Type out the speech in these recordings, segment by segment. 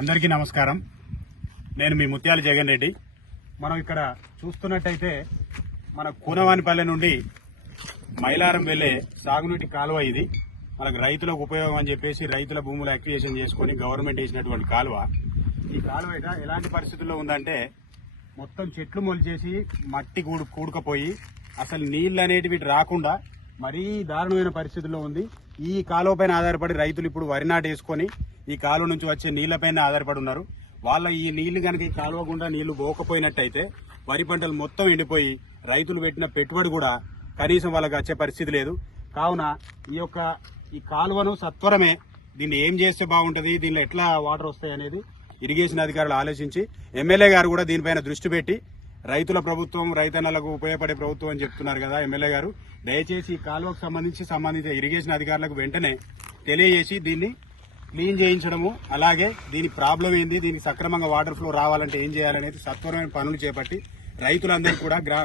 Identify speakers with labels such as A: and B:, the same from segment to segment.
A: అందరికీ నమస్కారం. నేను మీ ముత్యాల జగన్ రెడ్డి. మనం ఇక్కడ చూస్తున్నట్టయితే మన కూనవానిపల్లె నుండి మైలారం వెళ్ళే సాగునీటి కాలువ ఇది. మనకు రైతులకు ఉపయోగం అని చెప్పేసి రైతుల భూములు యాక్టివేషన్ చేసుకొని గవర్నమెంట్ వేసినటువంటి కాలువ. ఈ కాలువ ఎలాంటి పరిస్థితుల్లో ఉందంటే మొత్తం చెట్లు మొలిచేసి మట్టి కూడు కూడుకపోయి అసలు నీళ్ళు అనేటివి రాకుండా మరీ దారుణమైన పరిస్థితుల్లో ఉంది. ఈ కాలువ పైన ఆధారపడి రైతులు ఇప్పుడు వరి నాటు వేసుకొని ఈ కాలువ నుంచి వచ్చే నీళ్ళపైన ఆధారపడి ఉన్నారు. వాళ్ళ ఈ నీళ్ళు కనుక కాలువ గుండా నీళ్ళు పోకపోయినట్టయితే వరి పంటలు మొత్తం ఎండిపోయి రైతులు పెట్టిన పెట్టుబడి కూడా కనీసం వాళ్ళకి వచ్చే పరిస్థితి లేదు. కావున ఈ యొక్క ఈ కాలువను సత్వరమే దీన్ని ఏం చేస్తే బాగుంటుంది దీనిలో ఎట్లా వాటర్ వస్తాయి అనేది ఇరిగేషన్ అధికారులు ఆలోచించి ఎమ్మెల్యే గారు కూడా దీనిపైన దృష్టి పెట్టి రైతుల ప్రభుత్వం రైతన్నలకు ఉపయోగపడే ప్రభుత్వం అని చెప్తున్నారు కదా ఎమ్మెల్యే గారు. దయచేసి ఈ కాలువకు సంబంధించి సంబంధించిన ఇరిగేషన్ అధికారులకు వెంటనే తెలియజేసి దీన్ని క్లీన్ చేయించడము అలాగే దీని ప్రాబ్లం ఏంది దీనికి సక్రమంగా వాటర్ ఫ్లో రావాలంటే ఏం చేయాలనేది సత్వరమైన పనులు చేపట్టి రైతులందరికీ కూడా గ్రా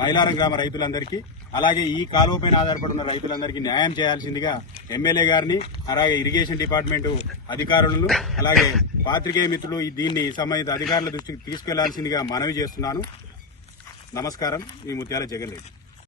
A: మైలారం గ్రామ రైతులందరికీ అలాగే ఈ కాలువ పైన ఆధారపడి ఉన్న రైతులందరికీ న్యాయం చేయాల్సిందిగా ఎమ్మెల్యే గారిని అలాగే ఇరిగేషన్ డిపార్ట్మెంట్ అధికారులను అలాగే పాత్రికేయ మిత్రులు దీన్ని సంబంధిత అధికారుల దృష్టికి తీసుకెళ్ళాల్సిందిగా మనవి చేస్తున్నాను. నమస్కారం. మీ ముత్యాల జగన్ రెడ్డి.